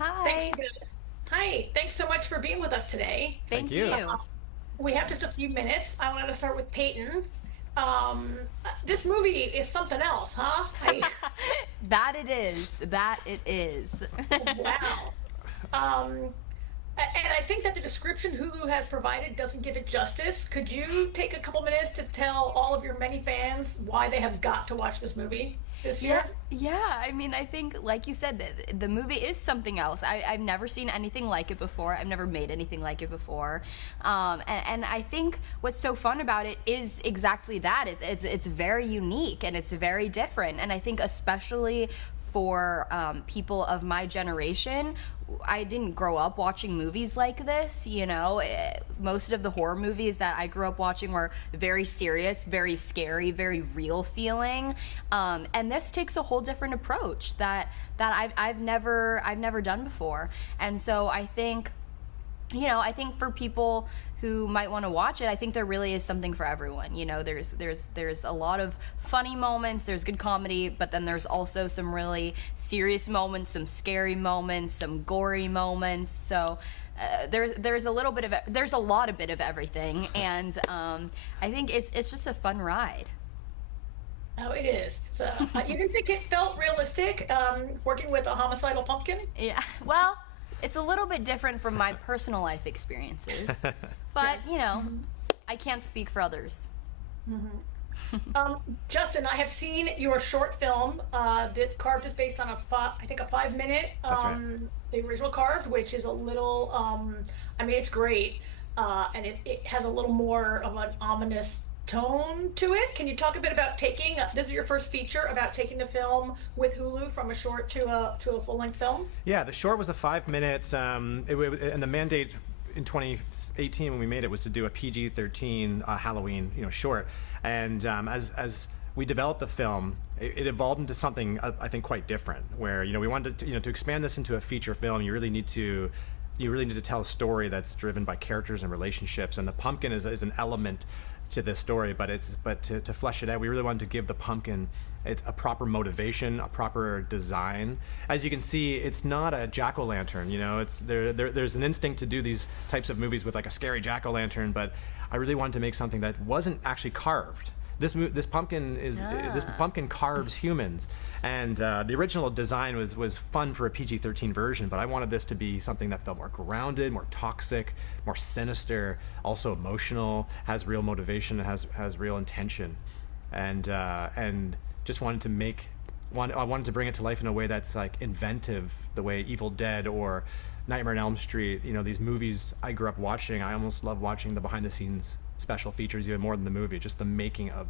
Thanks, Hi. you guys. Hi, thanks so much for being with us today. Thank you. you. We have just a few minutes. I wanted to start with Peyton. This movie is something else, huh? That it is. That it is. Wow. Um, and I think that the description Hulu has provided doesn't give it justice. Could you take a couple minutes to tell all of your many fans why they have got to watch this movie this Yeah, year? yeah. I mean, I think, like you said, the movie is something else. I've never seen anything like it before. I've never made anything like it before. And I think what's so fun about it is exactly that. It's very unique and it's very different. And I think especially for people of my generation, I didn't grow up watching movies like this. Most of the horror movies that I grew up watching were very serious, very scary, very real feeling, and this takes a whole different approach that I've never done before. And so I think for people who might want to watch it, I think there really is something for everyone. There's a lot of funny moments, there's good comedy, but then there's also some really serious moments, some scary moments, some gory moments. So there's a little bit of there's a lot of bit of everything, and I think it's just a fun ride. Oh, it is. You didn't think it felt realistic, working with a homicidal pumpkin? Yeah. Well, it's a little bit different from my personal life experiences, but I can't speak for others. Justin, I have seen your short film. This Carved is based on I think a 5 minute, right. the original Carved, which is a little, I mean, it's great, and it has a little more of an ominous tone to it. Can you talk a bit about this is your first feature, about taking the film with Hulu from a short to a full length film? Yeah, the short was a 5 minute, and the mandate in 2018 when we made it was to do a PG-13 Halloween, short. And as we developed the film, it evolved into something I think quite different. Where we wanted to expand this into a feature film. You really need to tell a story that's driven by characters and relationships. And the pumpkin is an element to this story, but to flesh it out, we really wanted to give the pumpkin a proper motivation, a proper design. As you can see, it's not a jack-o'-lantern. There's an instinct to do these types of movies with like a scary jack-o'-lantern, but I really wanted to make something that wasn't actually carved. This pumpkin carves humans, and the original design was fun for a PG-13 version, but I wanted this to be something that felt more grounded, more toxic, more sinister, also emotional, has real motivation, has real intention, and just wanted to I wanted to bring it to life in a way that's like inventive, the way Evil Dead or Nightmare on Elm Street, these movies I grew up watching. I almost love watching the behind-the-scenes special features even more than the movie, just the making of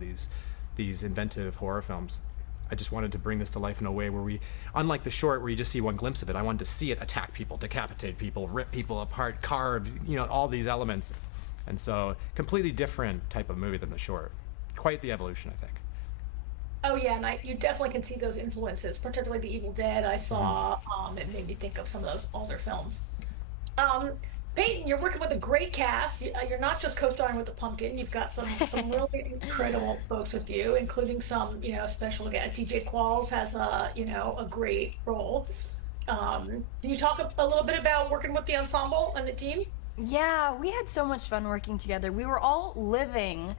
these inventive horror films. I just wanted to bring this to life in a way where unlike the short where you just see one glimpse of it, I wanted to see it attack people, decapitate people, rip people apart, carve, all these elements. And so completely different type of movie than the short. Quite the evolution, I think. Oh yeah, and you definitely can see those influences, particularly the Evil Dead I saw. It made me think of some of those older films. Peyton, you're working with a great cast. You're not just co-starring with the Pumpkin. You've got some really incredible folks with you, including some special guests. DJ Qualls has a great role. Can you talk a little bit about working with the ensemble and the team? Yeah, we had so much fun working together. We were all living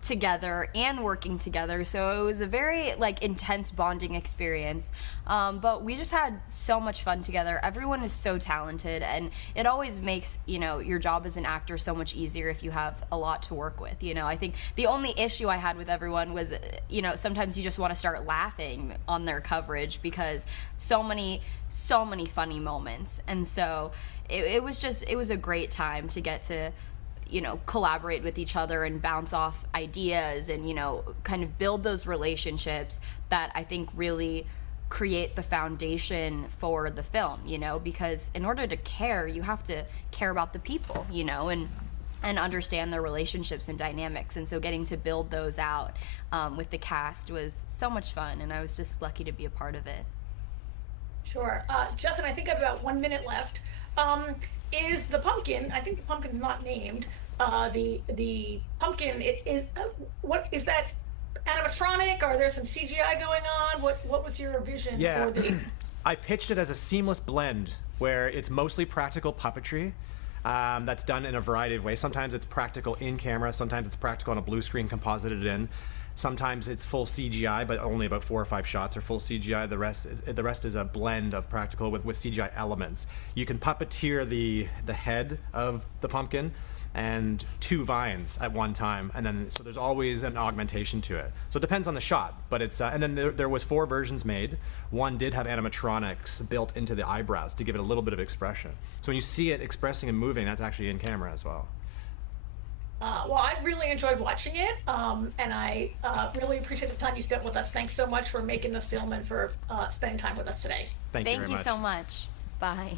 together and working together, so it was a very intense bonding experience, but we just had so much fun together. Everyone is so talented, and it always makes your job as an actor so much easier if you have a lot to work with. I think the only issue I had with everyone was sometimes you just want to start laughing on their coverage because so many funny moments, and so it was a great time to get to collaborate with each other and bounce off ideas and, kind of build those relationships that I think really create the foundation for the film, because in order to care, you have to care about the people, and understand their relationships and dynamics. And so getting to build those out with the cast was so much fun, and I was just lucky to be a part of it. Sure. Justin, I think I have about 1 minute left. Is the pumpkin? I think the pumpkin's not named. The pumpkin. What is that? Animatronic? Are there some CGI going on? What was your vision Yeah. for the? I pitched it as a seamless blend where it's mostly practical puppetry that's done in a variety of ways. Sometimes it's practical in camera, sometimes it's practical on a blue screen composited in. Sometimes it's full CGI, but only about 4 or 5 shots are full CGI. The rest is a blend of practical with CGI elements. You can puppeteer the head of the pumpkin and 2 vines at one time, and then so there's always an augmentation to it. So it depends on the shot, but it's and then there was 4 versions made. One did have animatronics built into the eyebrows to give it a little bit of expression. So when you see it expressing and moving, that's actually in camera as well. Well, I really enjoyed watching it, and I really appreciate the time you spent with us. Thanks so much for making this film and for spending time with us today. Thank you very Thank you much. so much. Bye.